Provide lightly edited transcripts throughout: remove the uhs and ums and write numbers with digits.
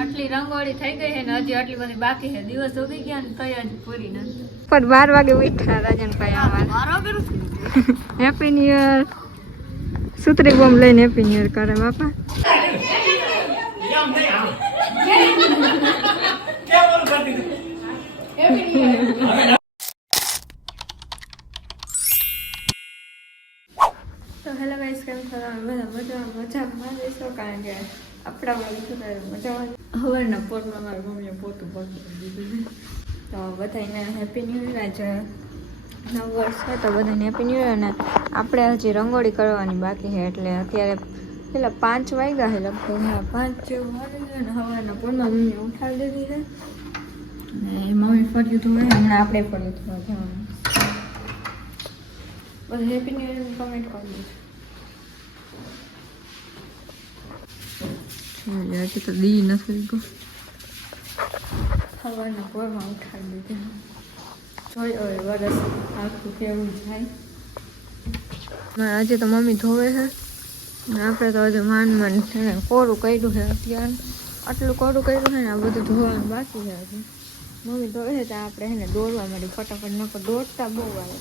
આટલી રંગોળી થઈ ગઈ છે ને હજી આટલી બધી બાકી છે. દિવસ ઉગી ગયા ને કઈ હજી પૂરી નથી. પર 12 વાગે ઉઠ્યા રાજનભાઈ અમારે. Happy new year. સુતરી બોમ્બ લઈને હેપી ન્યુ યર કરે બાપા. તો હેલો ગાઈસ, કેમ છો તમે બધા? મજામાં રહેશો? કારણ કે આપણા વાળી મજામાં. હવારના પોરમાં મારી મમ્મીએ પોતું પકડી દીધું છે. તો બધાને હેપી ન્યૂ યર. આજે નવ વર્ષ છે તો બધાને હેપી ન્યૂ યર. અને આપણે હજી રંગોળી કરવાની બાકી છે એટલે અત્યારે પેલા 5 વાગ્યા છે લગભગ. હા, 5 જેવું વાગી ગયું ને હવારના પોરમાં મમ્મીએ ઉઠાડી દીધી છે. ને મમ્મી ફર્યું ધોવે, હમણાં આપણે ફર્યું ધોવા જવાનું. બધા હેપી ન્યૂ યર કમેન્ટ કરી દઈશ. હજી તો દી નથી ગયો. સવારના પોરમાં ઉઠાડી દીધી. જોઈ હવે વરસ આખું કેવું જાય. આજે તો મમ્મી ધોવે છે ને આપણે તો હજુ માંડ છે ને કોરું કર્યું છે. અત્યારે આટલું કોરું કર્યું છે ને આ બધું ધોવાનું બાકી છે. હજી મમ્મી ધોવે છે તો આપણે એને દોરવા માંડી ફટાફટ. ન દોડતા બહુ આવે.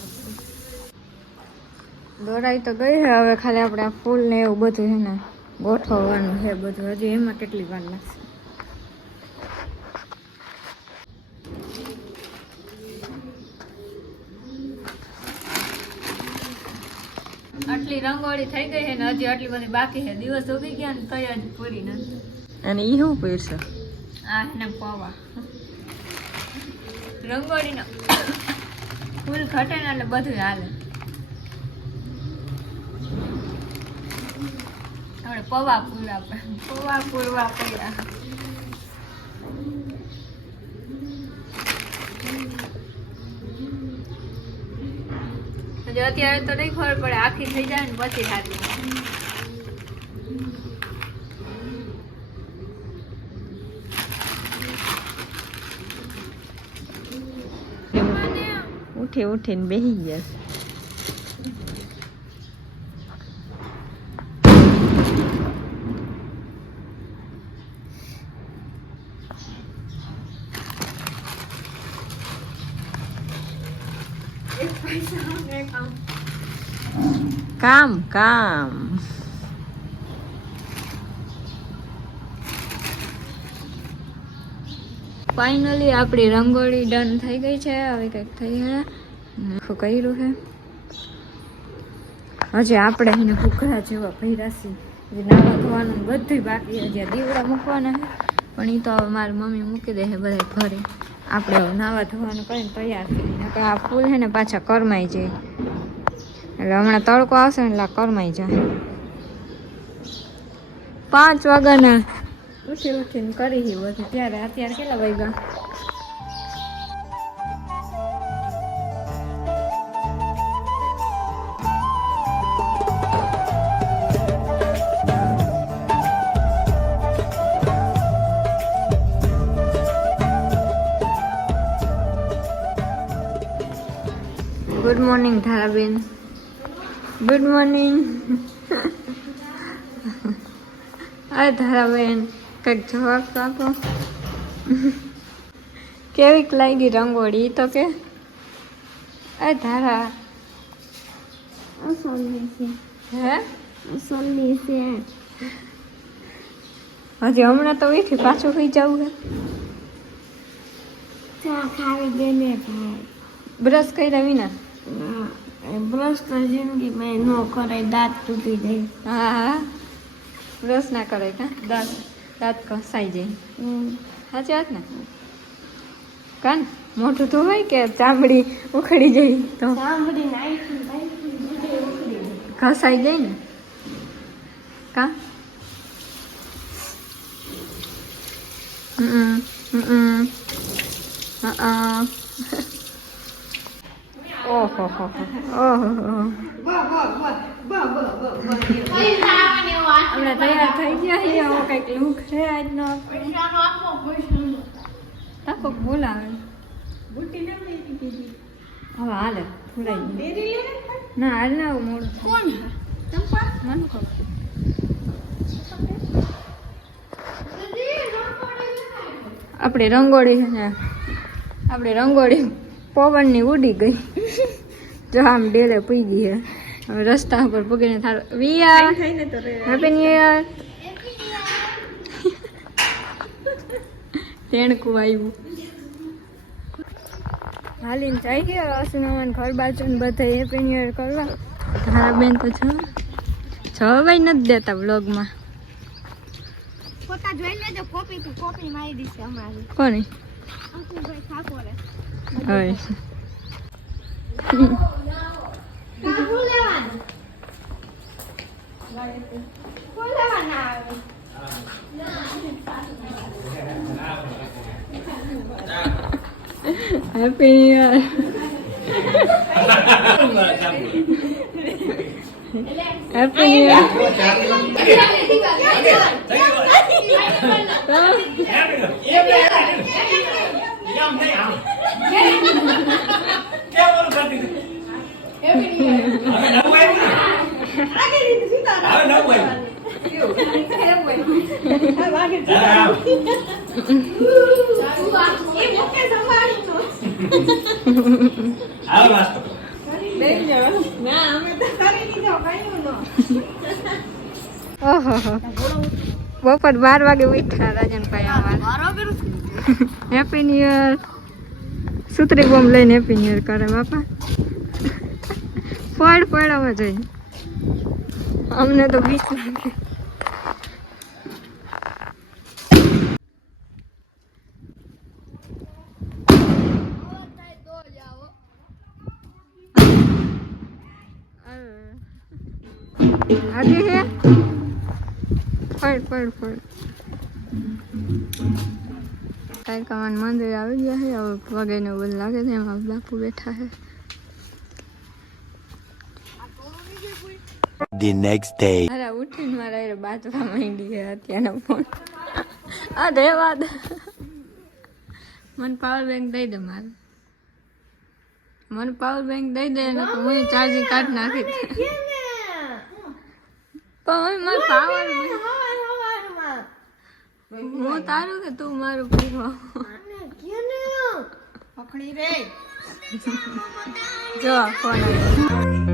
દોરાઈ તો ગઈ છે. હવે ખાલી આપણે આ ફૂલ ને એવું બધું છે ને ગોઠવવાનું છે બધું. હજી એમાં કેટલી વાર લાગશે. આટલી રંગોળી થઈ ગઈ છે ને હજી આટલી બધી બાકી છે. દિવસ ઉગી ગયા ને કઈ હજી પૂરી નથી. અને ઈ શું પહેરશે? આ એને પવા રંગોળીનો ફૂલ ઘટે ને એટલે બધું હાલે. આપણે પવા પૂરવા પડ્યા. અત્યારે તો નહીં ખબર પડે, આખી થઈ જાય ને પછી થાતી. ઉઠીને બેસી ગયા. કામ ફાઇનલી આપણી રંગોળી ડન થઈ ગઈ છે. હવે કંઈક થઈ છે કર્યું છે. હજી આપણે એને ઘૂઘરા જેવા ભર્યા છે. નાવા ધોવાનું બધું બાકી. હજી દીવડા મૂકવાના છે પણ એ તો હવે મારી મમ્મી મૂકી દે છે બધા ઘરે. આપણે હવે નાવા ધોવાનું કરીને તૈયાર થઈ. આ ફૂલ છે ને પાછા કરમાઈ જાય એટલે હમણાં તડકો આવશે ને એટલે કરમાઈ જાય. 5 વાગ્યાના ઉઠીને કરી બધું. ત્યારે અત્યારે કેટલા વાગ્યા? Good morning Dharaben. Good morning. અરે ધારાબેન કંઈક જવાબ તો આપો. કેવીક લાગી રંગોળી તો કે? અરે ધારા હે હજી હમણાં તો ઉઠી પાછું સુઈ જવું છે. બ્રશ કર્યા વિના? બ્રશ તો જિંદગીમાં ન કરાય, દાંત તૂટી જાય. હા, બ્રશ ના કરે કા દાંત ઘસાઈ જાય. સાચી વાત ને? કાન મોઢું ધોવાય કે ચામડી ઉખડી જાય તો ઘસાઈ જાય ને કા? ઓહો આપણે તૈયાર થઈ ગયા છીએ. હવે કંઈક લુક છે આજનો. તાકો બોલાવે હવે હાલે થોડાઈ ના હાલ ના આવું મોડું. કોણ મને ખબર આપણે રંગોળી છે ને આપણે રંગોળી પવનની ઉડી ગઈ જો આમ ડેલે પી ગઈ છે હવે રસ્તા ઉપર પગીને થાળ વિયા હેપી ન્યુ યર તેણકું આવ્યું હાલીને જઈ ગયા અસુનામાન ઘર બાજુ ને બધા હેપી ન્યુ યર કરવા તારા બેન તો છ ભાઈ નથી દેતા વ્લોગમાં ફોટા જોઈ લેજો કોપી મારી દીધી અમારી કોની અંકુભાઈ ઠાકોરે હવે શું લેવાનું કોણ લેવાના આવે happy new year happy new year ઓહો બપોર 12 વાગે ઉઠ્યા રાજનભાઈ અમારે હેપી ન્યુ યર સુતરી બોમ્બ લઈને હેપી ન્યુ યર કરે બાપા પડ હવે જઈ અમને તો બીક લાગે આગે હે પડ કઈ કમાન મંદિર આવી ગયા છે હવે પગે ને બધું લાગે છે એમાં બાપુ બેઠા છે The next day. અરે ઉઠીને મારા એ બાજવા માંડી છે અત્યારનો ફોન આ દેવા દે મને પાવર બેંક દઈ દે મારે મને પાવર બેંક દઈ દે ને તો હું ચાર્જિંગ કાઢી નાખી પણ મારે પાવર હું તારું કે તું મારું પીવા પકડી રે જો ફોન આવ્યો